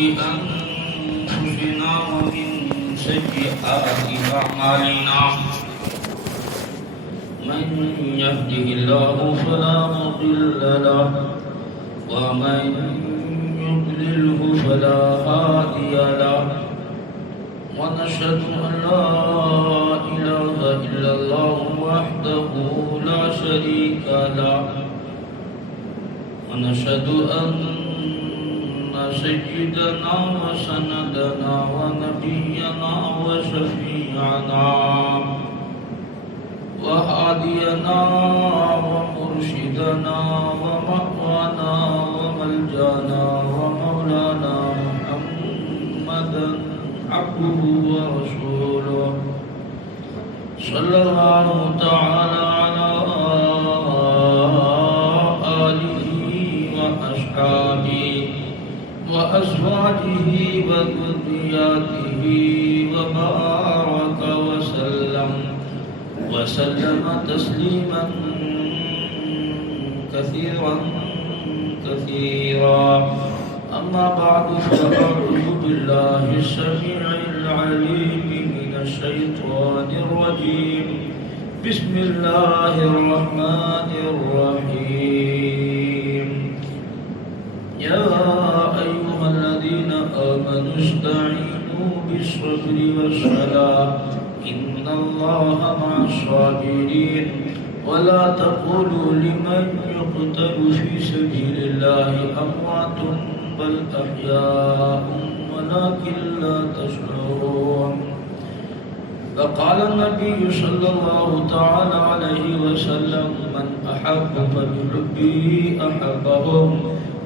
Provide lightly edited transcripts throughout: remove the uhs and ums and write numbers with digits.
أنفسنا ومن سيئات أعمالنا من يهده الله فلا مضل له ومن يضلله فلا هادي له ونشهد أن لا إله إلا الله وحده لا شريك له ونشهد أن سيدنا وسندنا ونبينا وشفيعنا وهادينا ومرشدنا ومأوانا وملجانا ومولانا محمدا عبده ورسوله صلى الله تعالى على آله وأصحابه وأزواجه وذرياته وبارك وسلم تسليما كثيرا أما بعد فأعوذ بالله السميع العليم من الشيطان الرجيم بسم الله الرحمن الرحيم يا أيها الذين آمنوا استعينوا بالصبر والصلاة إن الله مع الصابرين ولا تقولوا لمن يقتل في سبيل الله أموات بل أحياء ولكن لا تشعرون فقال النبي صلى الله تعالى عليه وسلم من أحب فبحبه أحبهم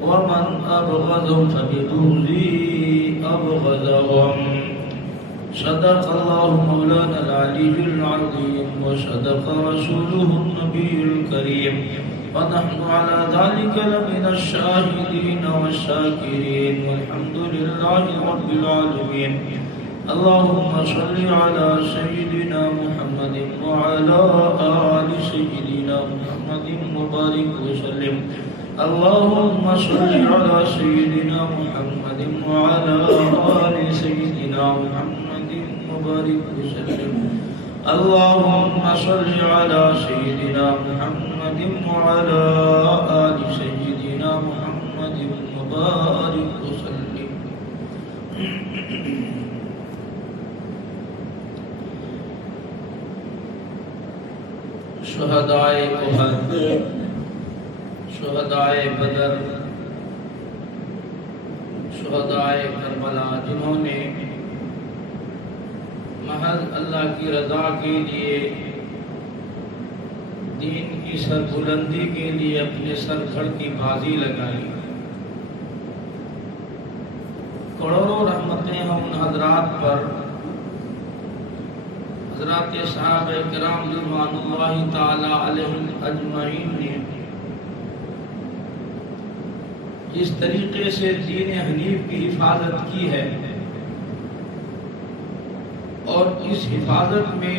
ومن أبغضهم فببغضه أبغضهم صدق الله مولانا العلي العظيم وصدق رسوله النبي الكريم ونحن على ذلك لمن الشاهدين والشاكرين والحمد لله رب العالمين اللهم صل على سيدنا محمد وعلى آل سيدنا محمد وبارك وسلم اللهم صل على سيدنا محمد وعلى آل سيدنا محمد وبارك وسلم اللهم صل على سيدنا محمد وعلى آل سيدنا محمد وبارك وسلم شہدائے احد شہدائے بدر شہدائے کربلا جنہوں نے محض اللہ کی رضا کے لیے دین کی سربلندی کے لیے اپنے سر دھڑ کی بازی لگائی کروڑوں رحمتیں ہم ان حضرات پر حضرات صحابہ کرام رضوان اللہ تعالی علیہم اجمعین نے جس طریقے سے دین حنیف کی حفاظت کی ہے اور اس حفاظت میں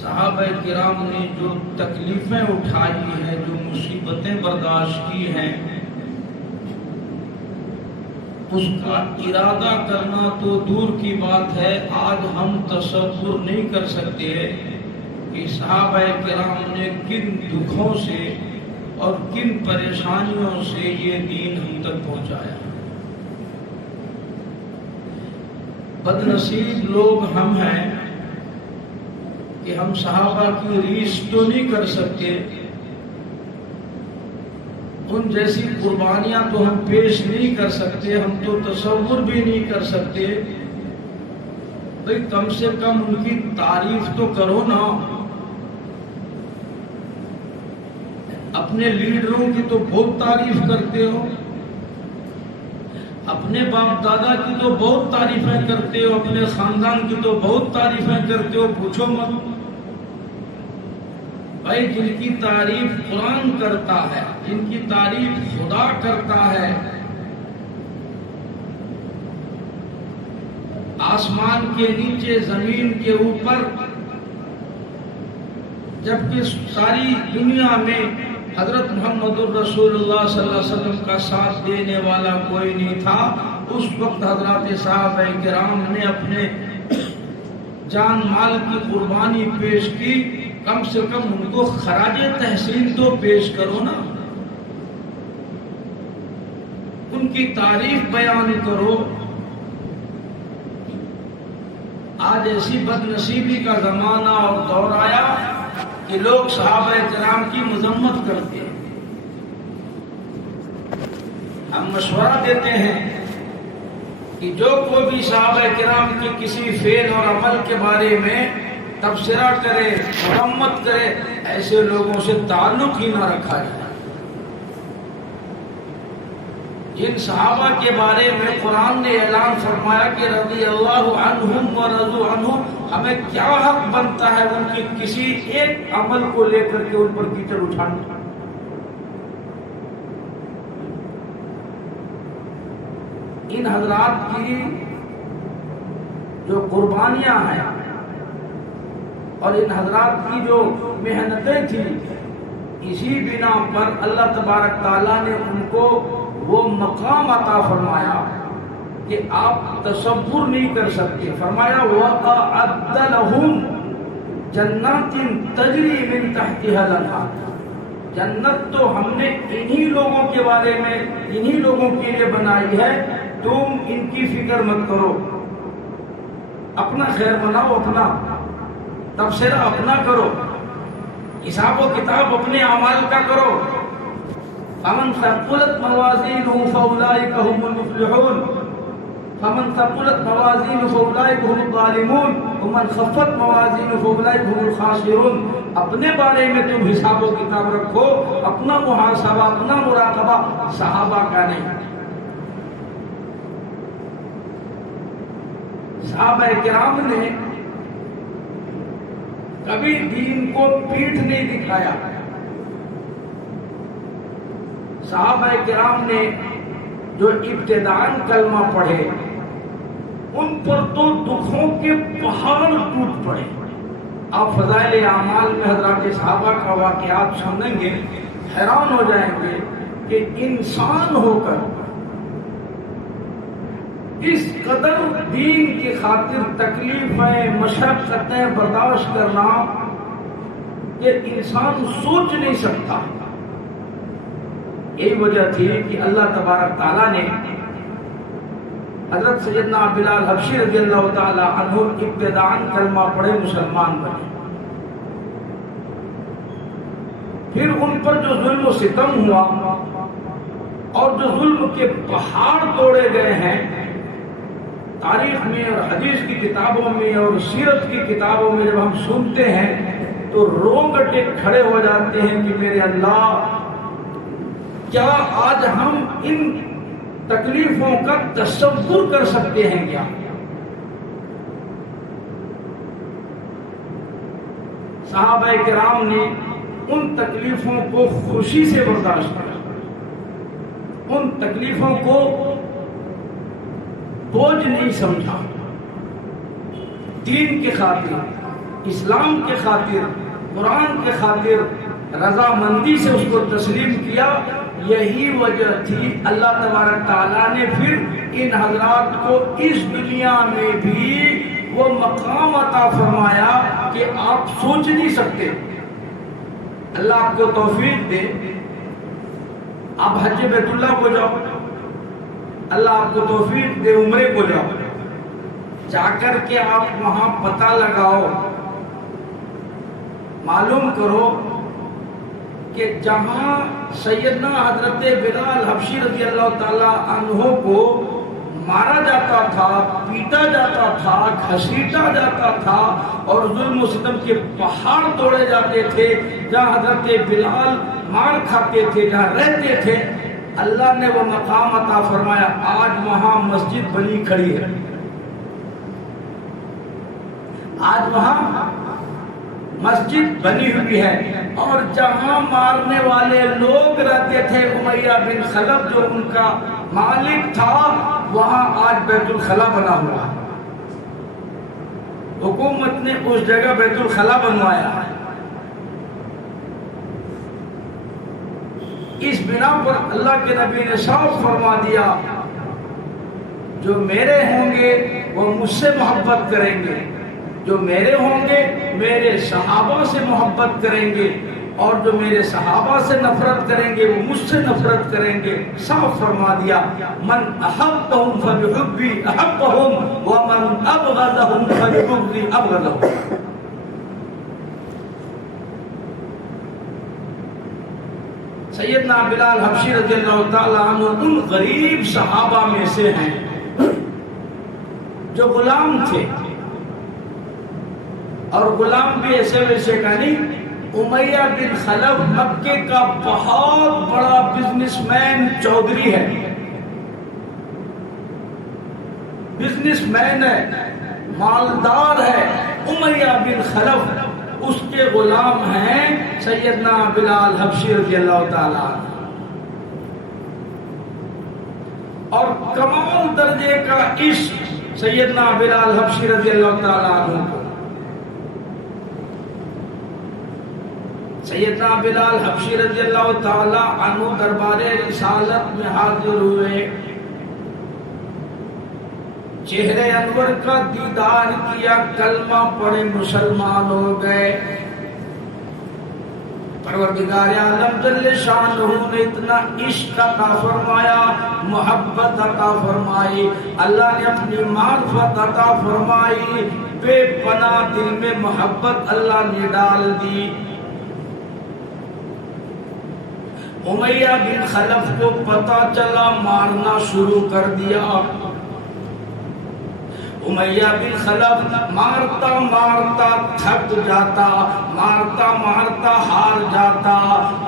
صحابہ کرام نے جو تکلیفیں اٹھائی ہیں جو مصیبتیں برداشت کی ہیں اس کا ارادہ کرنا تو دور کی بات ہے آج ہم تصور نہیں کر سکتے کہ صحابہ کرام نے کن دکھوں سے اور کن پریشانیوں سے یہ دین ہم تک پہنچایا بدنصیب لوگ ہم ہیں کہ ہم صحابہ کی ریس تو نہیں کر سکتے ان جیسی قربانیاں تو ہم پیش نہیں کر سکتے ہم تو تصور بھی نہیں کر سکتے بھئی کم سے کم ان کی تعریف تو کرو نا اپنے لیڈروں کی تو بہت تعریف کرتے ہو اپنے باپ دادا کی تو بہت تعریفیں کرتے ہو اپنے خاندان کی تو بہت تعریفیں کرتے ہو پوچھو مت بھائی جن کی تعریف قرآن کرتا ہے جن کی تعریف خدا کرتا ہے آسمان کے نیچے زمین کے اوپر جبکہ ساری دنیا میں حضرت محمد الرسول اللہ صلی اللہ علیہ وسلم کا ساتھ دینے والا کوئی نہیں تھا. اس وقت حضرات صحابہ کرام نے اپنے جان مال کی قربانی پیش کی. کم سے کم ان کو خراج تحسین تو پیش کرو نا, ان کی تعریف بیان کرو. آج ایسی بد نصیبی کا زمانہ اور دور آیا کہ لوگ صحابہ کرام کی مذمت کرتے ہیں. ہم مشورہ دیتے ہیں کہ جو کوئی بھی صحابہ کرام کے کسی فعل اور عمل کے بارے میں تبصرہ کرے, مذمت کرے, ایسے لوگوں سے تعلق ہی نہ رکھا جائے. جن صحابہ کے بارے میں قرآن نے اعلان فرمایا کہ رضی اللہ عنہم و رضوا عنہ, ہمیں کیا حق بنتا ہے ان کی کسی ایک عمل کو لے کر کے ان پر کیچڑ اٹھانے. ان حضرات کی جو قربانیاں ہیں اور ان حضرات کی جو محنتیں تھیں, اسی بنا پر اللہ تبارک تعالیٰ نے ان کو وہ مقام عطا فرمایا کہ آپ تصور نہیں کر سکتے. فرمایا وَأَعَدَّ لَهُمْ جَنَّاتٍ تَجْرِي مِن تَحْتِهَا الْأَنْهَارُ, جنت تو ہم نے انہی لوگوں کے بارے میں, انہی لوگوں کے لیے بنائی ہے. تم ان کی فکر مت کرو, اپنا خیر بناؤ, اپنا تبصرہ اپنا کرو, حساب و کتاب اپنے اعمال کا کرو. فمن ثقلت موازینہ فاولئک هم المفلحون فمن ثقلت موازینہ فاولئک هم الظالمون ومن خفت موازینہ فاولئک هم الخاسرون. اپنے بارے میں تم حساب و کتاب رکھو, اپنا محاسبہ, اپنا مراقبہ, صحابہ کا نہیں. صحابہ کرام نے کبھی دین کو پیٹھ نہیں دکھایا. صحابہ کرام نے جو ابتداءً کلمہ پڑھے ان پر تو دکھوں کے پہاڑ ٹوٹ پڑے. آپ فضائل اعمال میں حضرات صحابہ کا واقعات سنیں گے, حیران ہو جائیں گے کہ انسان ہو کر اس قدر دین کی خاطر تکلیفیں, مشقتیں برداشت کرنا کہ انسان سوچ نہیں سکتا. یہی وجہ تھی کہ اللہ تبارک تعالیٰ نے حضرت سیدنا بلال حبشی رضی اللہ تعالی عنہ ابتداءً کلمہ پڑھے, مسلمان بنے. پھر ان پر جو ظلم و ستم ہوا اور جو ظلم کے پہاڑ توڑے گئے ہیں, تاریخ میں اور حدیث کی کتابوں میں اور سیرت کی کتابوں میں جب ہم سنتے ہیں تو رونگٹے کھڑے ہو جاتے ہیں کہ میرے اللہ, کیا آج ہم ان تکلیفوں کا تصور کر سکتے ہیں کیا؟ صحابہ کرام نے ان تکلیفوں کو خوشی سے برداشت کیا, ان تکلیفوں کو بوجھ نہیں سمجھا. دین کے خاطر, اسلام کے خاطر, قرآن کے خاطر رضامندی سے اس کو تسلیم کیا. یہی وجہ تھی اللہ تبارک تعالیٰ نے پھر ان حضرات کو اس دنیا میں بھی وہ مقام عطا فرمایا کہ آپ سوچ نہیں سکتے. اللہ آپ کو توفیق دے, آپ حج بیت اللہ کو جاؤ, اللہ آپ کو توفیق دے عمرے کو جاؤ, جا کر کے آپ وہاں پتہ لگاؤ, معلوم کرو کہ جہاں سیدنا حضرت بلال حبشی رضی اللہ تعالی عنہ کو مارا جاتا تھا, پیٹا جاتا تھا, گھسیٹا جاتا تھا اور ظلم و ستم کے پہاڑ توڑے جاتے تھے, جہاں حضرت بلال مار کھاتے تھے, جہاں رہتے تھے, اللہ نے وہ مقام عطا فرمایا. آج وہاں مسجد بنی کھڑی ہے, آج وہاں مسجد بنی ہوئی ہے. اور جہاں مارنے والے لوگ رہتے تھے, امیہ بن خلف جو ان کا مالک تھا, وہاں آج بیت الخلا بنا ہوا ہے. حکومت نے اس جگہ بیت الخلا بنوایا ہے. اس بنا پر اللہ کے نبی نے صاف فرما دیا جو میرے ہوں گے وہ مجھ سے محبت کریں گے، جو میرے ہوں گے میرے صحابہ سے محبت کریں گے، اور جو میرے صحابہ سے نفرت کریں گے وہ مجھ سے نفرت کریں گے۔ صاف فرما دیا من احبهم فبحبی احبهم ومن ابغضهم فببغضی ابغضهم۔ سیدنا بلال حبشی رضی اللہ تعالیٰ عنہ ان غریب صحابہ میں سے ہیں جو غلام تھے، اور غلام بھی ایسے ویسے کا نہیں۔ امیہ بن خلف مکے کا بہت بڑا بزنس مین چودھری ہے، بزنس مین ہے، مالدار ہے۔ امیہ بن خلف اس کے غلام ہیں سیدنا بلال حبشی رضی اللہ تعالیٰ عنہ، اور کمال درجے کا عشق سیدنا بلال حبشی رضی اللہ تعالیٰ عنہ کو۔ سیدنا بلال حبشی رضی اللہ تعالیٰ عنہ دربار رسالت میں حاضر ہوئے، چہرے انور کا دیدار کیا، کلمہ پڑھے، مسلمان ہو گئے۔ پروردگار عالم جل شانہ نے اتنا عشق عطا فرمایا، محبت عطا فرمائی، اللہ نے اپنی معرفت عطا فرمائی، بے پناہ دل میں محبت اللہ نے ڈال دی۔ امیہ بن خلف کو پتا چلا، مارنا شروع کر دیا۔ امیہ بن خلف مارتا مارتا تھک جاتا، مارتا مارتا ہار جاتا،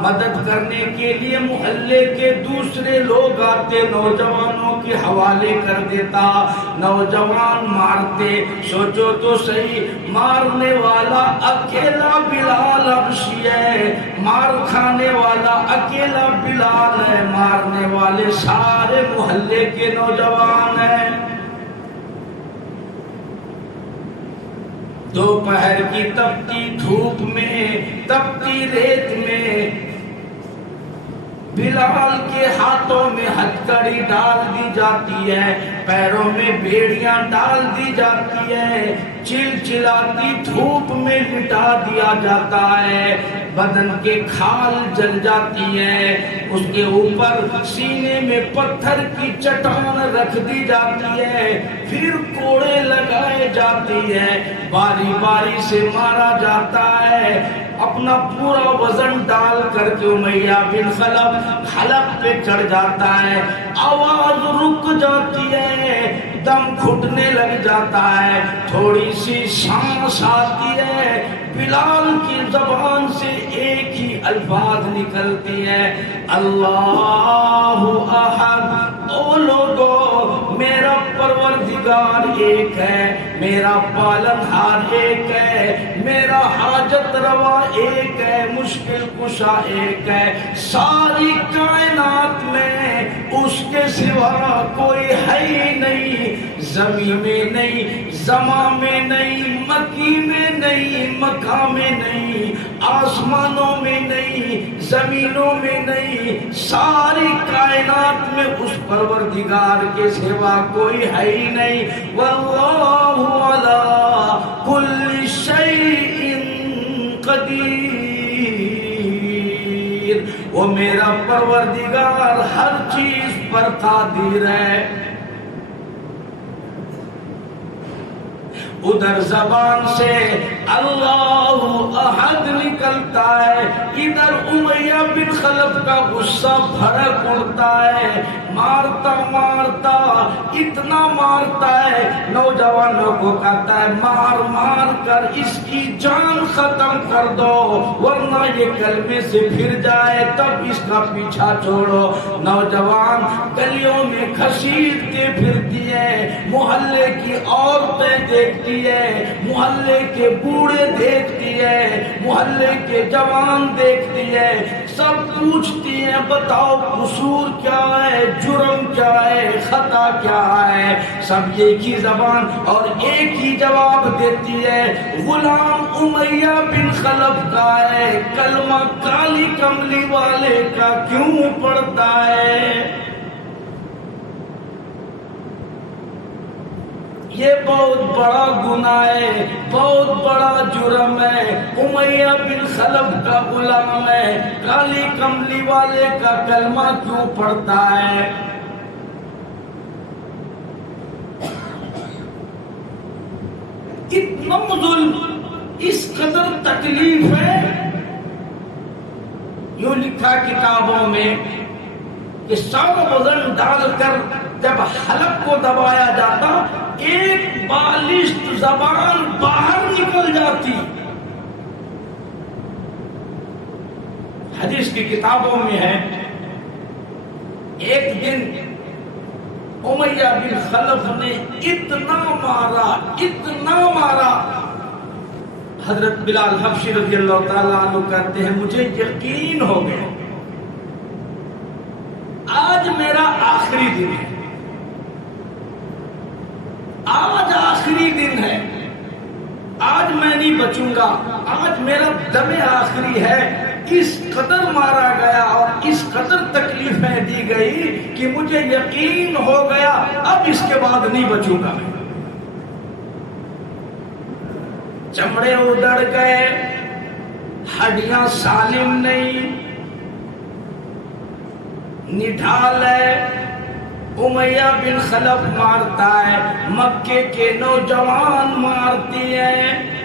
مدد کرنے کے لیے محلے کے دوسرے لوگ آتے، نوجوانوں کے حوالے کر دیتا، نوجوان مارتے۔ سوچو تو صحیح، مارنے والا اکیلا بلال حبشی ہے، مار کھانے والا اکیلا بلال ہے، مارنے والے سارے محلے کے نوجوان ہیں۔ دوپہر کی تپتی دھوپ میں، تپتی ریت میں، بلال کے ہاتھوں میں ہتھکڑی ڈال دی جاتی ہے، پیروں میں بیڑیاں ڈال دی جاتی ہے، چلچلاتی دھوپ میں لٹا دیا جاتا ہے، بدن کے کھال جل جاتی ہے، اس کے اوپر سینے میں پتھر کی چٹان رکھ دی جاتی ہے، پھر کوڑے لگائے جاتی ہے، باری باری سے مارا جاتا ہے، اپنا پورا وزن ڈال کر کے امیہ بن خلف حلق پہ چڑھ جاتا ہے، آواز رک جاتی ہے، دم گھٹنے لگ جاتا ہے، تھوڑی سی سانس آتی ہے، بلال کی زبان سے ایک ہی الفاظ نکلتی ہے، اللہ احد۔ او لوگو، میرا پروردگار ایک ہے، میرا پالنہار ایک ہے، میرا حاجت روا ایک ہے، مشکل کشا ایک ہے، ساری کائنات میں اس کے سوا کوئی ہے ہی نہیں، زمین میں نہیں، زمان میں نہیں، مکی میں نہیں، مکان میں نہیں، آسمانوں میں نہیں، زمینوں میں نہیں، ساری کائنات میں اس پروردگار کے سوا کوئی ہے ہی نہیں۔ واللہ علی کل شیء قدیر، وہ میرا پروردگار ہر چیز پر قادر ہے۔ ادھر زبان سے اللہ احد نکلتا ہے، ادھر امیہ بن خلف کا غصہ بھڑک اڑتا ہے، مارتا مارتا اتنا مارتا ہے، نوجوانوں کو کہتا ہے مار مار کر اس کی جان ختم کر دو، ورنہ یہ کلمے سے پھر جائے تب اس کا پیچھا چھوڑو۔ نوجوان گلیوں میں گھسیٹتے پھرتی ہے، محلے کی عورتیں دیکھتی ہے، محلے کے بوڑھے دیکھتی ہے، محلے کے جوان دیکھتی ہے، سب پوچھتی ہیں بتاؤ قصور کیا ہے، جرم کیا ہے، خطا کیا ہے، سب ایک ہی زبان اور ایک ہی جواب دیتی ہے، غلام امیہ بن خلف کا ہے، کلمہ کالی کملی والے کا کیوں پڑھتا ہے؟ یہ بہت بڑا گناہ ہے، بہت بڑا جرم ہے، امیہ بن خلف کا غلام ہے، کالی کملی والے کا کلمہ کیوں پڑھتا ہے؟ اتنا ظلم، اس قدر تکلیف ہے۔ یوں لکھا کتابوں میں کہ 100 وزن ڈال کر جب حلق کو دبایا جاتا، ایک بالشت زبان باہر نکل جاتی۔ حدیث کی کتابوں میں ہے ایک دن امیہ بن خلف نے اتنا مارا، حضرت بلال حبشی رضی اللہ تعالیٰ عنہ کہتے ہیں مجھے یقین ہو گیا آج میرا آخری دن ہے، آج آخری دن ہے، آج میں نہیں بچوں گا، آج میرا دم آخری ہے۔ اس قدر مارا گیا اور اس قدر تکلیفیں دی گئی کہ مجھے یقین ہو گیا اب اس کے بعد نہیں بچوں گا۔ چمڑے اڑ گئے، ہڈیاں سالم نہیں، نڈھال ہے۔ امیہ بن خلف مارتا ہے، مکے کے نوجوان مارتی ہیں،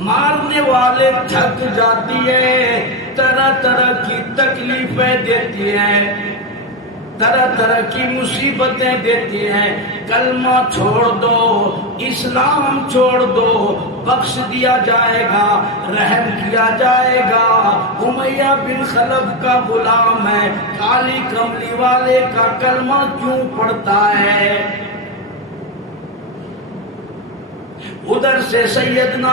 مارنے والے تھک جاتی ہے، طرح طرح کی تکلیفیں دیتی ہیں، طرح طرح کی مصیبتیں دیتی ہیں۔ کلمہ چھوڑ دو، اسلام چھوڑ دو، بخش دیا جائے گا، رحم کیا جائے گا۔ امیہ بن خلف کا غلام ہے، کالی کملی والے کا کلمہ کیوں پڑھتا ہے؟ ادھر سے سیدنا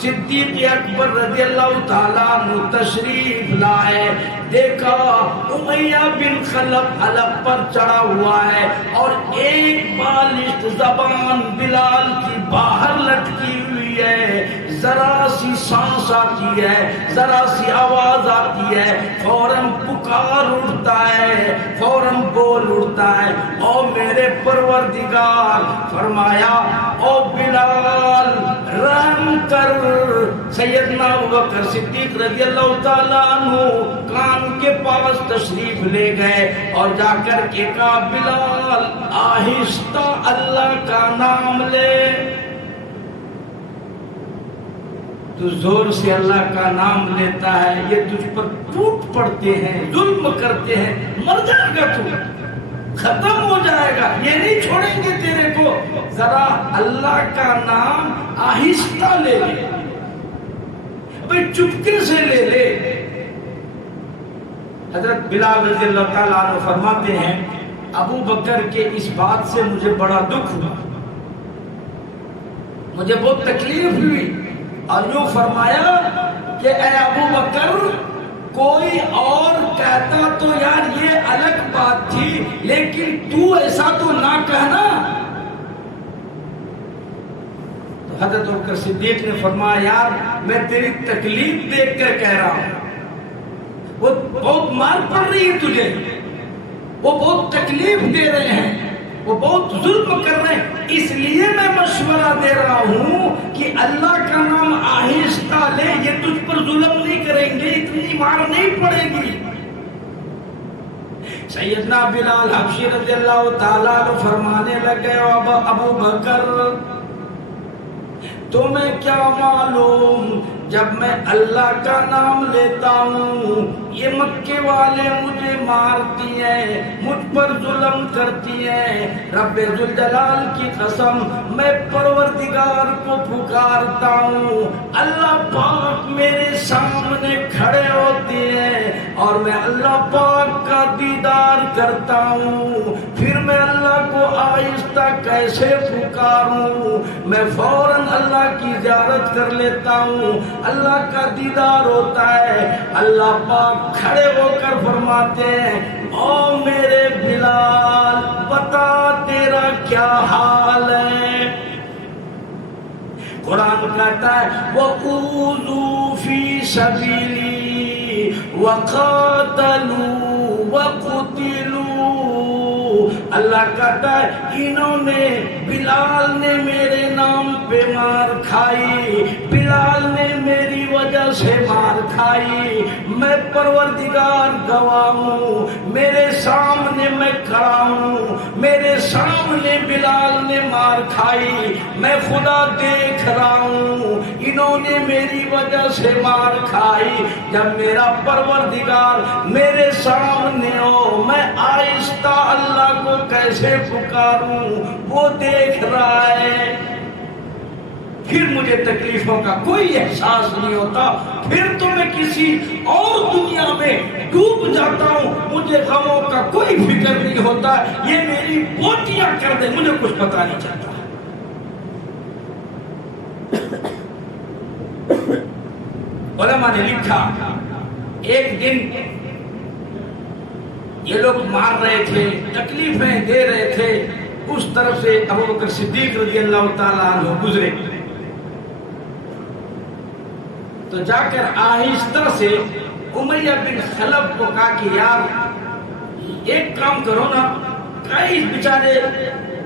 صدیق اکبر رضی اللہ تعالیٰ عنہ تشریف لائے، دیکھا امیہ بن خلف حلق پر چڑھا ہوا ہے اور ایک بالشت زبان بلال کی باہر لٹکی ہوئی ہے، ذرا سی سانس آتی ہے، ذرا سی آواز آتی ہے، فوراً پکار اٹھتا ہے، فوراً بول اٹھتا ہے، او میرے پروردگار، فرمایا او بلال رحم کر۔ سیدنا ابوبکر صدیق رضی اللہ تعالیٰ عنہ کان کے پاس تشریف لے گئے اور جا کر کے کہا بلال آہستہ اللہ کا نام لے۔ تو زور سے اللہ کا نام لیتا ہے، یہ تجھ پر ٹوٹ پڑتے ہیں، ظلم کرتے ہیں، مر جائے گا تو، ختم ہو جائے گا، یہ نہیں چھوڑیں گے تیرے کو، ذرا اللہ کا نام آہستہ لے لے، بھئی چپکے سے لے لے۔ حضرت بلال رضی اللہ تعالیٰ عنہ فرماتے ہیں ابو بکر کے اس بات سے مجھے بڑا دکھ ہوا، مجھے بہت تکلیف ہوئی، اور یوں فرمایا کہ اے ابو بکر کوئی اور کہتا تو یار یہ الگ بات تھی، لیکن تو ایسا تو نہ کہنا۔ تو حضرت ابوبکر صدیق نے فرمایا یار میں تیری تکلیف دیکھ کر کہہ رہا ہوں، وہ بہت مار پڑ رہی ہے تجھے، وہ بہت تکلیف دے رہے ہیں، وہ بہت ظلم کر رہے ہیں، اس لیے میں مشورہ دے رہا ہوں کہ اللہ کا نام آہستہ لے، یہ تجھ پر ظلم نہیں کریں گے، اتنی مار نہیں پڑے گی۔ سیدنا بلال حبشی رضی اللہ تعالیٰ عنہ فرمانے لگے ابو بکر تمہیں کیا معلوم جب میں اللہ کا نام لیتا ہوں یہ مکے والے مجھے مارتی ہیں، مجھ پر ظلم کرتی ہیں، رب ذوالجلال کی قسم میں پروردگار کو پکارتا ہوں، اللہ پاک میرے سامنے کھڑے ہوتے ہیں اور میں اللہ پاک کا دیدار کرتا ہوں، پھر میں اللہ کو آہستہ کیسے پکاروں، میں فوراً اللہ کی زیارت کر لیتا ہوں، اللہ کا دیدار ہوتا ہے۔ اللہ پاک کھڑے ہو کر فرماتے ہیں او میرے بلال بتا تیرا کیا حال ہے۔ قرآن کہتا ہے وَأُوذُوا فِي سَبِيلِي وَقَاتَلُوا وَقُتِلُوا۔ اللہ کہتا ہے انہوں نے، بلال نے میرے نام پہ مار کھائی، بلال نے میری وجہ سے مار کھائی، میں پروردگار گواہ ہوں، میرے سامنے میں کھڑا ہوں، میرے سامنے بلال نے مار کھائی، میں خدا دیکھ رہا ہوں، انہوں نے میری وجہ سے مار کھائی۔ جب میرا پروردگار میرے سامنے ہو، میں آہستہ اللہ کو کیسے پکاروں، وہ دیکھ رہا ہے۔ پھر مجھے تکلیفوں کا کوئی احساس نہیں ہوتا، پھر تو میں کسی اور دنیا میں ڈوب جاتا ہوں، مجھے غموں کا کوئی فکر نہیں ہوتا، یہ میری بوٹیاں کر دیں مجھے کچھ پتا نہیں چلتا۔ علماء نے لکھا ایک دن یہ لوگ مار رہے تھے، تکلیفیں دے رہے تھے، اس طرف سے ابوبکر صدیق رضی اللہ تعالیٰ عنہ گزرے، تو جا کر آہستہ سے امیہ بن خلف کو کہا کہ یار ایک کام کرو نا، کئی بیچارے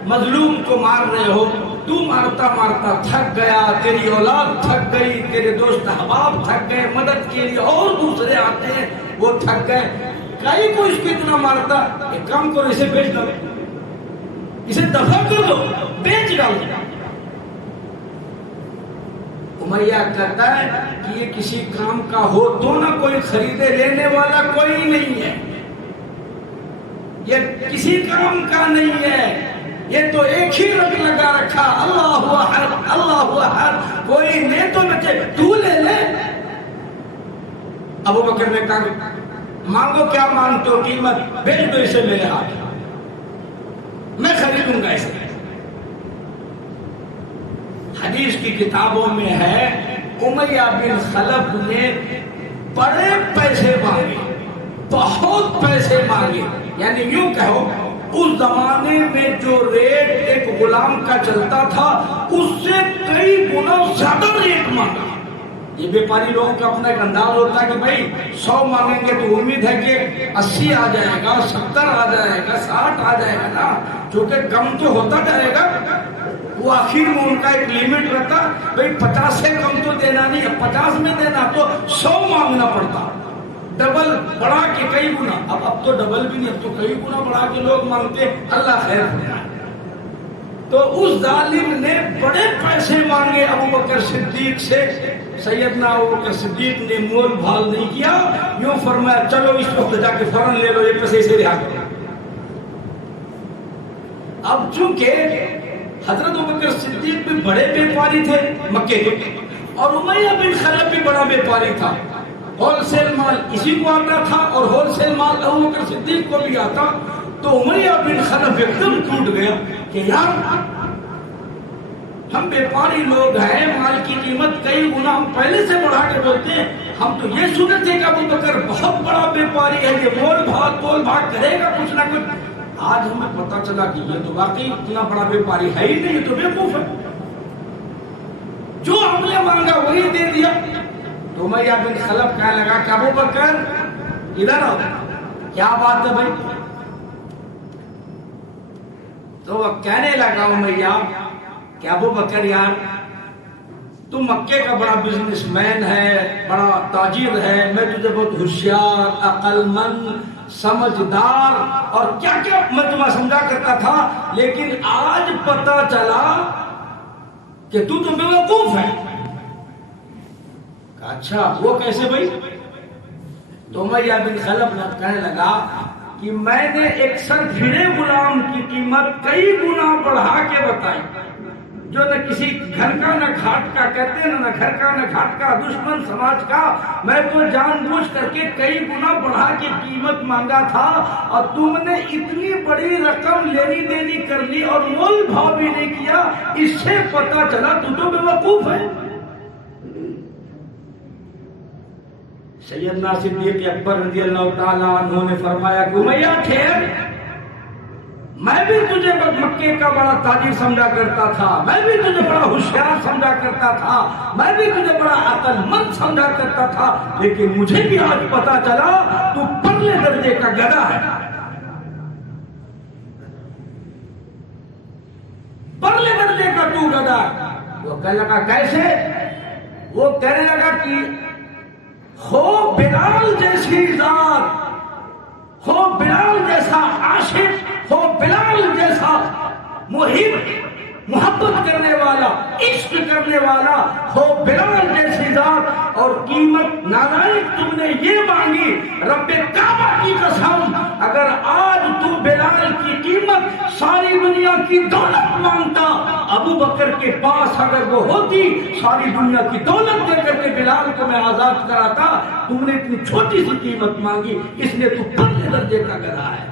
مظلوم کو مار رہے ہو، تو مارتا مارتا تھک گیا، تیری اولاد تھک گئی، تیرے دوست احباب تھک گئے، مدد کے لیے اور دوسرے آتے ہیں وہ تھک گئے، کئی کو اس کو اتنا مارتا، ایک کام کرو اسے بیچ دو، اسے دفع کر دو، بیچ ڈالو۔ امیہ کہتا ہے کہ یہ کسی کام کا ہو تو نہ، کوئی خریدے لینے والا کوئی نہیں ہے، یہ کسی کام کا نہیں ہے، یہ تو ایک ہی رنگ لگا رکھا اللہ احد اللہ احد، کوئی لے تو بچے تو لے لے۔ ابوبکر نے کہا مانگو کیا مانگتے ہو، قیمت بیچ دو اسے میرے ہاتھ، میں خریدوں گا اسے۔ حدیث کی کتابوں میں ہے امیہ بن خلف نے بڑے پیسے مانگے، بہت پیسے مانگے، یعنی یوں کہو اس زمانے میں جو ریٹ ایک غلام کا چلتا تھا اس سے کئی گنا زیادہ ریٹ مانگا۔ یہ بیپاری لوگوں کا اپنا ایک انداز ہوتا ہے کہ بھائی 100 مانگیں گے تو امید ہے کہ 80 آ جائے گا، 70 آ جائے گا، 60 آ جائے گا نا، چونکہ کم تو ہوتا جائے گا۔ وہ آخر میں ان کا ایک لیمٹ رہتا، بھائی 50 سے کم تو دینا نہیں، 50 میں دینا تو 100 مانگنا پڑتا، ڈبل بڑھا کے کئی گنا۔ اب تو ڈبل بھی نہیں، اب تو کئی گنا بڑھا کے لوگ مانگتے، اللہ خیر کرے۔ تو اس ظالم نے بڑے پیسے مانگے ابوبکر صدیق سے، سیدنا ابوبکر صدیق نے مول بھال نہیں کیا، یوں فرمایا چلو اس وقت جا کے فوراً لے لو، یہ پیسے سے رہا کرو۔ اب چونکہ حضرت ابوبکر صدیق بھی بڑے بیپاری تھے مکے کے، اور امیہ بن خلف بھی بڑا بیپاری تھا، ہول سیل مال اسی کو آتا تھا اور ہول سیل مال ابوبکر صدیق کو بھی آتا، تو امیہ بن خلف ایک دم ٹوٹ گیا کہ یار ہم بیپاری لوگ ہیں، مال کی قیمت کئی گنا ہم پہلے سے بڑھا کے بولتے ہیں، ہم تو یہ سنے تھے کہ ابوبکر بہت بڑا بیپاری ہے، یہ مول بھاگ کرے گا کچھ نہ کچھ، آج ہمیں پتا چلا کہ یہ تو واقعی اتنا بڑا بیپاری ہے ہی نہیں، یہ تو بیوقوف ہے، جو ہم نے مانگا وہی دے دیا۔ تو امیہ بن خلف کہنے لگا کہ ابوبکر ادھر آؤ، کیا بات ہے بھائی؟ تو وہ کہنے لگا امیہ کہ ابوبکر یار تم مکے کا بڑا بزنس مین ہے، بڑا تاجر ہے، میں تجھے بہت ہوشیار، عقل مند، سمجھدار اور کیا کیا میں تمہیں سمجھا کرتا تھا، لیکن آج پتا چلا کہ تو بیوقوف ہے۔ اچھا وہ کیسے بھائی؟ تو امیہ بن خلف کہنے لگا کہ میں نے ایک سر پھرے غلام کی قیمت کئی گنا بڑھا کے بتائی، جو نہ کسی گھر کا نہ گھاٹ کا، کہتے ہیں نہ گھر کا نہ گھاٹ کا، دشمن سماج کا، میں تو جان بوجھ کر کے کئی گنا بڑھا کے قیمت مانگا تھا، اور تم نے اتنی بڑی رقم لینی دینی کر لی اور مول بھاؤ بھی نہیں کیا، اس سے پتہ چلا تو بے وقوف ہے۔ سیدنا صدیق اکبر رضی اللہ تعالیٰ عنہ نے فرمایا کہ امیہ ٹھہر، میں بھی تجھے مکے کا بڑا تاجر سمجھا کرتا تھا، میں بھی تجھے بڑا ہوشیار سمجھا کرتا تھا، میں بھی تجھے بڑا عقل مند سمجھا کرتا تھا، لیکن مجھے بھی آج پتا چلا تو پرلے درجے کا گدھا ہے، پرلے درجے کا تو گدھا۔ وہ کہنے لگا کیسے؟ وہ کہنے لگا کہ ہو بلال جیسی ذات، ہو بلال جیسا عاشق، ہو بلال جیسا محب، محبت کرنے والا، عشق کرنے والا، ہو بلال جیسی ذات، اور قیمت نالائق تم نے یہ مانگی، رب کعبہ کی قسم اگر آج تو بلال کی قیمت ساری دنیا کی دولت مانگتا، ابو بکر کے پاس اگر وہ ہوتی ساری دنیا کی دولت دے کر کے بلال کو میں آزاد کراتا، تم نے اتنی چھوٹی سی قیمت مانگی، اس لیے تو پرلے درجے کا گدھا ہے۔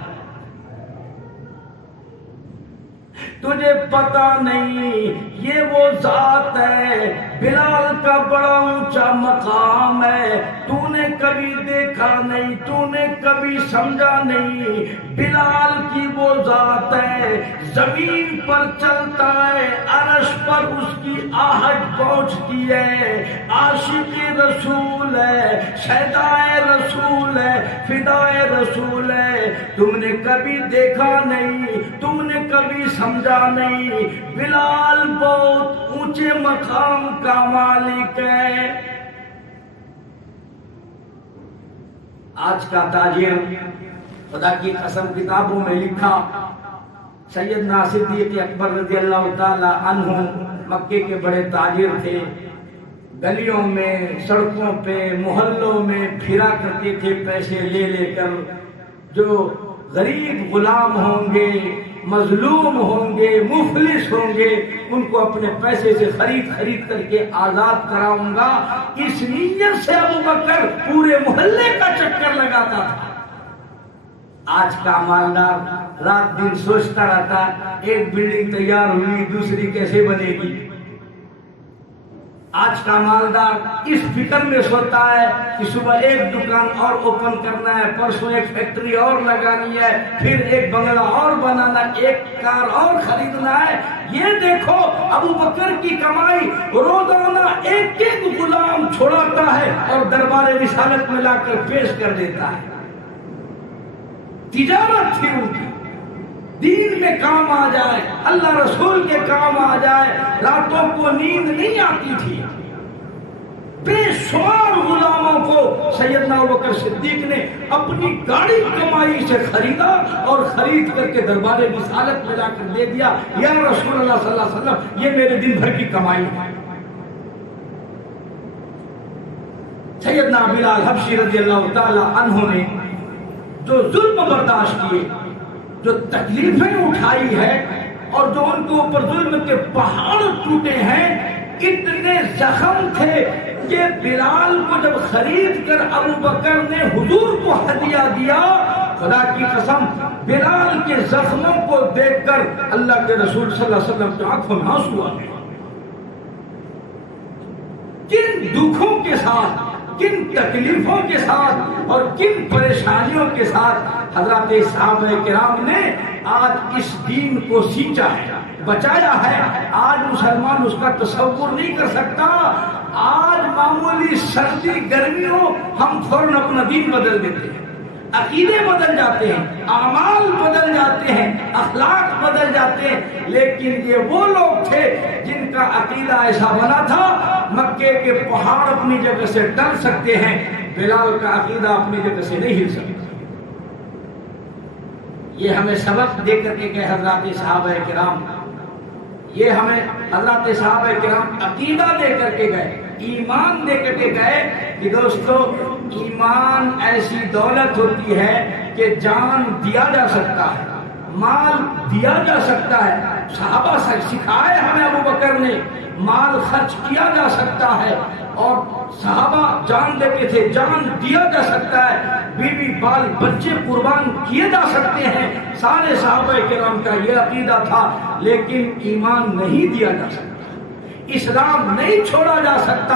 تجھے پتا نہیں یہ وہ ذات ہے، بلال کا بڑا اونچا مقام ہے، تو نے کبھی دیکھا نہیں، تو نے کبھی سمجھا نہیں، بلال کی وہ ذات ہے، زمین پر چلتا ہے، عرش پر اس کی آہٹ پہنچتی ہے، عاشق رسول ہے، شیدائے رسول ہے، فدائے رسول ہے، تم نے کبھی دیکھا نہیں، تم نے کبھی سمجھا نہیں، بلال بہت اونچے مقام کا مالک ہے۔ آج کا تاجر، خدا کی قسم کتابوں میں لکھا، سیدنا صدیق اکبر رضی اللہ تعالی عنہ مکے کے بڑے تاجر تھے، گلیوں میں، سڑکوں پہ، محلوں میں پھرا کرتے تھے پیسے لے لے کر، جو غریب غلام ہوں گے، مظلوم ہوں گے، مفلس ہوں گے، ان کو اپنے پیسے سے خرید کر کے آزاد کراؤں گا، اس نیت سے ابو بکر پورے محلے کا چکر لگاتا تھا۔ آج کا مالدار رات دن سوچتا رہتا، ایک بلڈنگ تیار ہوئی دوسری کیسے بنے گی۔ آج کا مالدار اس فکر میں سوتا ہے کہ صبح ایک دکان اور اوپن کرنا ہے، پرسوں ایک فیکٹری اور لگانی ہے، پھر ایک بنگلہ اور بنانا، ایک کار اور خریدنا ہے۔ یہ دیکھو ابو بکر کی کمائی روزانہ ایک ایک غلام چھوڑاتا ہے اور دربار رسالت میں لا کر پیش کر دیتا ہے۔ تجارت تھی ان کی، دین میں کام آ جائے، اللہ رسول کے کام آ جائے، راتوں کو نیند نہیں آتی تھی۔ بے شمار غلاموں کو سیدنا ابوبکر صدیق نے اپنی گاڑی کمائی سے خریدا اور خرید کر کے دربار رسالت میں لا کر دے دیا، یا رسول اللہ صلی اللہ علیہ وسلم یہ میرے دن بھر کی کمائی ہے۔ سیدنا بلال حبشی رضی اللہ تعالی عنہ نے جو ظلم برداشت کیے، جو تکلیفیں اٹھائی ہے، اور جو ان کے اوپر ظلم کے پہاڑ ٹوٹے ہیں، اتنے زخم تھے کہ بلال کو جب خرید کر ابو بکر نے حضور کو ہدیہ دیا، خدا کی قسم بلال کے زخموں کو دیکھ کر اللہ کے رسول صلی اللہ علیہ وسلم کی آنکھوں میں آنسو آ گئے۔ کن دکھوں کے ساتھ، کن تکلیفوں کے ساتھ اور کن پریشانیوں کے ساتھ حضرات صحابہ کرام نے آج اس دین کو سینچا ہے، بچایا ہے۔ آج مسلمان اس کا تصور نہیں کر سکتا۔ آج معمولی سردی گرمی ہو، ہم فوراً اپنا دین بدل دیتے ہیں، عقیدے بدل جاتے ہیں، اعمال بدل جاتے ہیں، اخلاق بدل جاتے ہیں۔ لیکن یہ وہ لوگ تھے جن کا عقیدہ ایسا بنا تھا، مکے کے پہاڑ اپنی جگہ سے ٹل سکتے ہیں، بلال کا عقیدہ اپنی جگہ سے نہیں ہل سکتا۔ یہ ہمیں سبق دے کر کے گئے حضرات صحابہ کرام، یہ ہمیں حضرات صحابہ کرام عقیدہ دے کر کے گئے، ایمان دے کر کے گئے کہ دوستو ایمان ایسی دولت ہوتی ہے کہ جان دیا جا سکتا ہے، مال دیا جا سکتا ہے، صحابہ سے سکھائے ہمیں ابو بکر نے، مال خرچ کیا جا سکتا ہے، اور صحابہ جان دیتے تھے، جان دیا جا سکتا ہے، بیوی بال بچے قربان کیے جا سکتے ہیں، سارے صحابہ کرام کا یہ عقیدہ تھا، لیکن ایمان نہیں دیا جا سکتا، اسلام نہیں چھوڑا جا سکتا،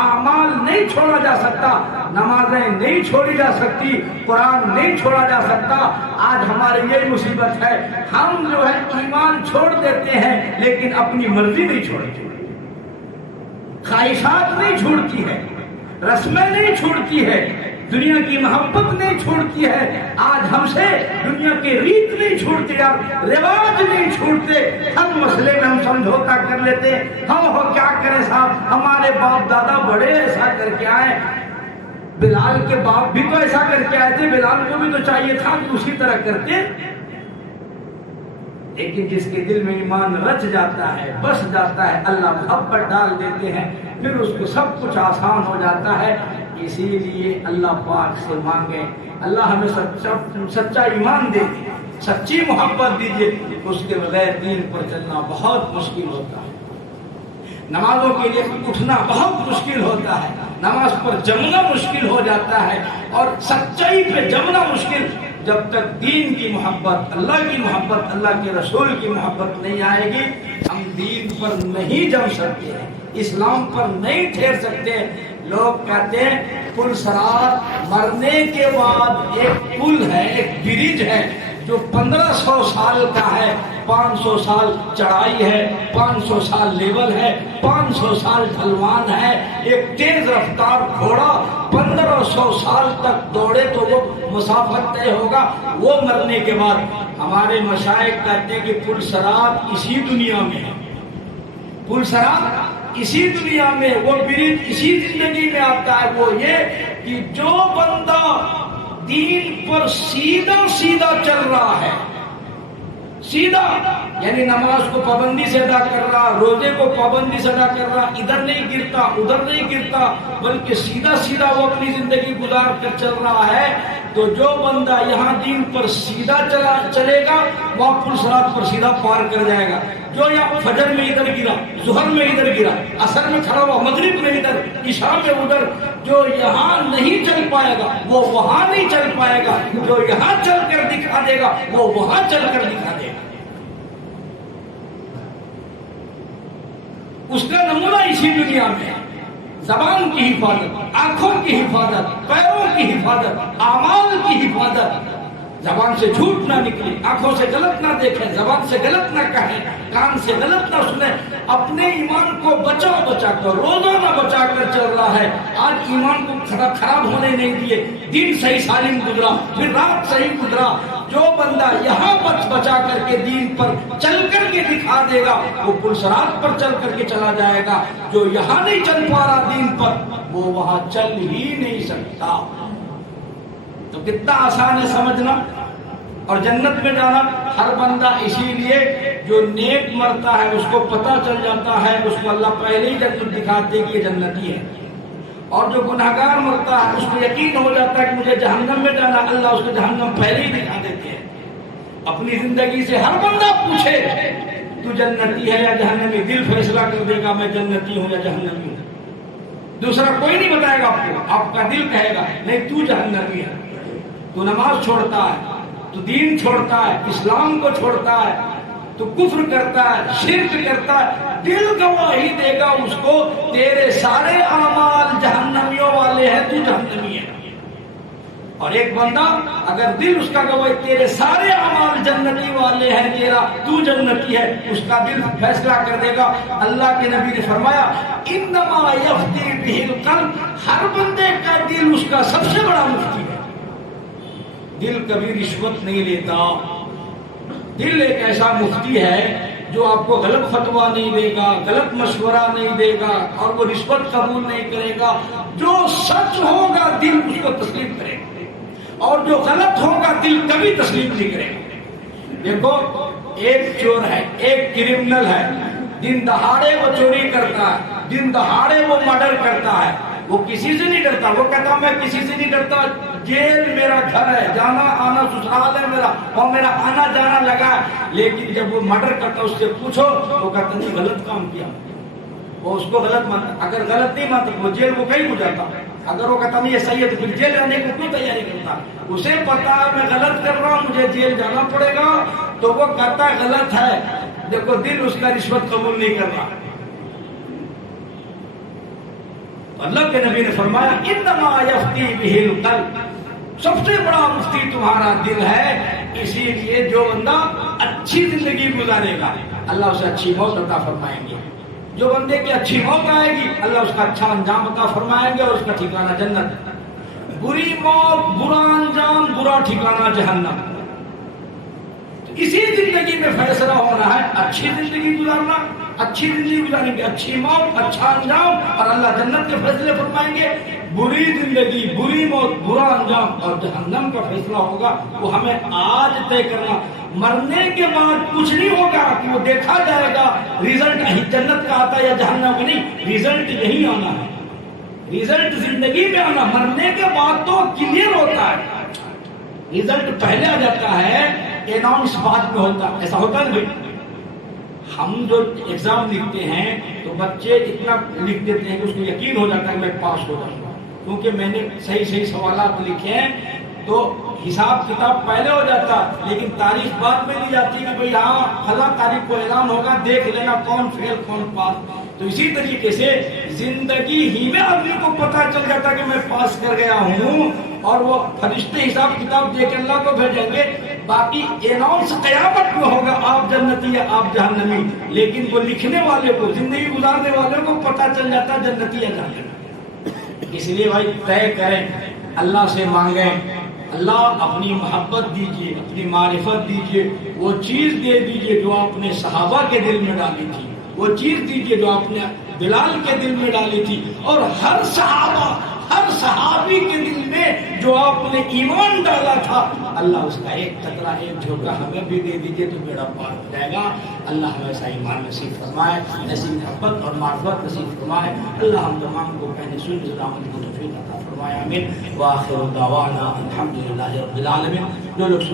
اعمال نہیں چھوڑا جا سکتا، نمازیں نہیں چھوڑی جا سکتی، قرآن نہیں چھوڑا جا سکتا۔ آج ہمارے یہ مصیبت ہے، ہم جو ہے ایمان چھوڑ دیتے ہیں لیکن اپنی مرضی نہیں چھوڑتے، خواہشات نہیں چھوڑتی ہے، رسمیں نہیں چھوڑتی ہے، دنیا کی محبت نہیں چھوڑتی ہے، آج ہم سے دنیا کے ریت نہیں چھوڑتے، رواج نہیں چھوڑتے، ہر مسئلے میں ہم سمجھوتا کر لیتے، ہم ہو کیا کریں صاحب، ہمارے باپ دادا بڑے ایسا کر کے آئے، بلال کے باپ بھی تو ایسا کر کے آئے تھے، بلال کو بھی تو چاہیے تھا کہ اسی طرح کرتے۔ لیکن جس کے دل میں ایمان رچ جاتا ہے، بس جاتا ہے، اللہ محبت ڈال دیتے ہیں، پھر اس کو سب کچھ آسان ہو جاتا ہے۔ اسی لیے اللہ پاک سے مانگے، اللہ ہمیں سچا ایمان دے، سچی محبت دیجیے، اس کے بغیر دین پر چلنا بہت مشکل ہوتا ہے، نمازوں کے لیے اٹھنا بہت مشکل ہوتا ہے، نماز پر جمنا مشکل ہو جاتا ہے، اور سچائی پہ جمنا مشکل، جب تک دین کی محبت، اللہ کی محبت، اللہ کے رسول کی محبت نہیں آئے گی، ہم دین پر نہیں جم سکتے ہیں، اسلام پر نہیں ٹھہر سکتے۔ لوگ کہتے ہیں پل سرات مرنے کے بعد ایک پل ہے، ایک برج ہے جو 1500 سال کا ہے، 500 سال چڑھائی ہے، 500 سال لیول ہے، 500 سال ڈھلوان ہے، ایک تیز رفتار گھوڑا 1500 سال تک دوڑے تو وہ مسافت طے ہوگا، وہ مرنے کے بعد۔ ہمارے مشائخ کہتے ہیں کہ پل سرات اسی دنیا میں ہے، پل سرات اسی دنیا میں، وہ برج اسی زندگی میں آتا ہے، وہ یہ کہ جو بندہ دین پر سیدھا سیدھا چل رہا ہے، سیدھا یعنی نماز کو پابندی سے ادا کر رہا، روزے کو پابندی سے ادا کر رہا، ادھر نہیں گرتا ادھر نہیں گرتا، بلکہ سیدھا سیدھا وہ اپنی زندگی گزار کر چل رہا ہے، تو جو بندہ یہاں دین پر سیدھا چلے گا، وہ پل صراط پر سیدھا پار کر جائے گا۔ جو یہاں فجر میں ادھر گرا، ظہر میں ادھر گرا، عصر میں کھڑا ہوا، مغرب میں ادھر، عشاء میں ادھر، جو یہاں نہیں چل پائے گا وہ وہاں نہیں چل پائے گا، جو یہاں چل کر دکھا دے گا وہ وہاں چل کر دکھا دے گا۔ اس کا نمونہ اسی دنیا میں ہے، زبان کی حفاظت، آنکھوں کی حفاظت، پیروں کی حفاظت، اعمال کی حفاظت، زبان سے جھوٹ نہ نکلے، آنکھوں سے غلط نہ دیکھیں، زبان سے غلط نہ کہیں، کان سے غلط نہ سنیں، اپنے ایمان کو بچا کر، روزانہ بچا کر چل رہا ہے۔ آج ایمان کو خراب ہونے نہیں دیے، دن صحیح سالم گزرا، پھر رات صحیح گزرا۔ جو بندہ یہاں بچا کر کے دین پر چل کر کے دکھا دے گا، وہ پل صراط پر چل کر کے چلا جائے گا۔ جو یہاں نہیں چل پا رہا دین پر، وہ وہاں چل ہی نہیں سکتا۔ تو کتنا آسان ہے سمجھنا اور جنت میں جانا۔ ہر بندہ اسی لیے جو نیک مرتا ہے اس کو پتہ چل جاتا ہے، اس کو اللہ پہلے ہی جنت دکھاتے کہ یہ جنتی ہے، اور جو گناہگار مرتا ہے اس کو یقین ہو جاتا ہے کہ مجھے جہنم میں جانا، اللہ اس کو جہنم پہلے ہی دکھا دیتے ہیں۔ اپنی زندگی سے ہر بندہ پوچھے تو جنتی ہے یا جہنمی، دل فیصلہ کر دے گا میں جنتی ہوں یا جہنمی ہوں۔ دوسرا کوئی نہیں بتائے گا آپ کو، آپ کا دل کہے گا نہیں تو جہنمی ہے۔ تو نماز چھوڑتا ہے، تو دین چھوڑتا ہے، اسلام کو چھوڑتا ہے، تو کفر کرتا ہے، شرک کرتا ہے، دل گواہی دے گا اس کو تیرے سارے اعمال جہنمیوں والے ہیں، تو جہنمی ہے۔ اور ایک بندہ اگر دل اس کا گواہی تیرے سارے اعمال جنتی والے ہیں، تیرا تو جنتی ہے، اس کا دل فیصلہ کر دے گا۔ اللہ کے نبی نے فرمایا انما یفتی بہ القلب، ہر بندے کا دل اس کا سب سے بڑا مفتی ہے۔ دل کبھی رشوت نہیں لیتا، دل ایک ایسا مفتی ہے جو آپ کو غلط فتویٰ نہیں دے گا، غلط مشورہ نہیں دے گا، اور وہ رشوت قبول نہیں کرے گا۔ جو سچ ہوگا دل اس کو تسلیم کرے گا، اور جو غلط ہوگا دل کبھی تسلیم نہیں کرے گا۔ دیکھو ایک چور ہے، ایک کرمنل ہے، دن دہاڑے وہ چوری کرتا ہے، دن دہاڑے وہ مرڈر کرتا ہے، وہ کسی سے نہیں ڈرتا، وہ کہتا میں کسی سے نہیں ڈرتا، جیل میرا گھر ہے، جانا آنا سسرال ہے میرا، اور میرا آنا جانا لگا ہے۔ لیکن جب وہ مرڈر کرتا اس سے پوچھو، وہ کہتا نہیں غلط کام کیا، وہ اس کو غلط مانتا، اگر غلط نہیں مانتا وہ جیل کو کہیں ہو جاتا، اگر وہ کہتا نہیں یہ صحیح ہے تو پھر جیل جانے کو کیوں تیاری کرتا؟ اسے پتا ہے میں غلط کر رہا ہوں، مجھے جیل جانا پڑے گا، تو وہ کہتا ہے غلط ہے۔ دیکھو دل اس کا رشوت قبول نہیں کر رہا۔ اللہ کے نبی نے فرمایا انما یفتی بہ القلب، سب سے بڑا مفتی تمہارا دل ہے، اسی لیے جو بندہ اچھی زندگی گزارے گا اللہ اسے اچھی موت عطا فرمائیں گے، جو بندے کی اچھی موت آئے گی اللہ اس کا اچھا انجام عطا فرمائیں گے اور اس کا ٹھکانہ جنت، بری موت برا انجام برا ٹھکانہ جہنم۔ اسی زندگی میں فیصلہ ہونا ہے، اچھی زندگی گزارنا، اچھی زندگی گزاریں گے، اچھی موت اچھا انجام اور اللہ جنت کے فیصلے فرمائیں گے، بری زندگی بری موت برا انجام اور جہنم کا فیصلہ ہوگا، وہ ہمیں آج طے کرنا۔ مرنے کے بعد کچھ نہیں ہوگا کہ وہ دیکھا جائے گا ریزلٹ جنت کا آتا ہے یا جہنم کا، نہیں، ریزلٹ یہی آنا ہے، ریزلٹ زندگی میں آنا، مرنے کے بعد تو کلیئر ہوتا ہے، ریزلٹ پہلے آ جاتا ہے، اناؤنس بعد میں ہوتا ہے، ایسا ہوتا ہے بھائی۔ ہم جو ایگزام لکھتے ہیں تو بچے اتنا لکھ دیتے ہیں کہ اس کو یقین ہو جاتا ہے کہ میں پاس ہو جاؤں گا، کیونکہ میں نے صحیح سوالات لکھے ہیں، تو حساب کتاب پہلے ہو جاتا، لیکن تاریخ بعد میں دی جاتی ہے کہ بھئی ہاں فلاں تاریخ کو اعلان ہوگا، دیکھ لینا کون فیل کون پاس۔ تو اسی طریقے سے زندگی ہی میں آدمی کو پتہ چل جاتا کہ میں پاس کر گیا ہوں، اور وہ فرشتے حساب کتاب دے کے اللہ کو بھیجیں گے، باقی اناؤنس قیامت میں ہوگا آپ جنتی یا آپ جہنمی، لیکن وہ لکھنے والے کو زندگی گزارنے والے کو پتہ چل جاتا جنتی یا جہنمی۔ اس لیے بھائی طے کریں، اللہ سے مانگیں، اللہ اپنی محبت دیجئے، اپنی معرفت دیجئے، وہ چیز دے دیجئے جو آپ نے صحابہ کے دل میں ڈالی تھی، وہ چیز دیجئے جو آپ نے بلال کے دل میں ڈالی تھی، اور ہر صحابہ ہر صحابی کے دل میں جو آپ نے ایمان ڈالا تھا، اللہ اس کا ایک قطرہ ایک جھوکا ہمیں بھی دے دیجئے تو میرا پار ہو جائے گا۔ اللہ ہمیں ایسا ایمان نصیب فرمائے، ایسی محبت اور معرفت نصیب فرمائے، اللہ ہم تمام کو کہنے سننے سلامت کو توفیق عطا فرمائے، آمین۔ وآخر دعوانا الحمدللہ رب العالمین۔ جو لوگ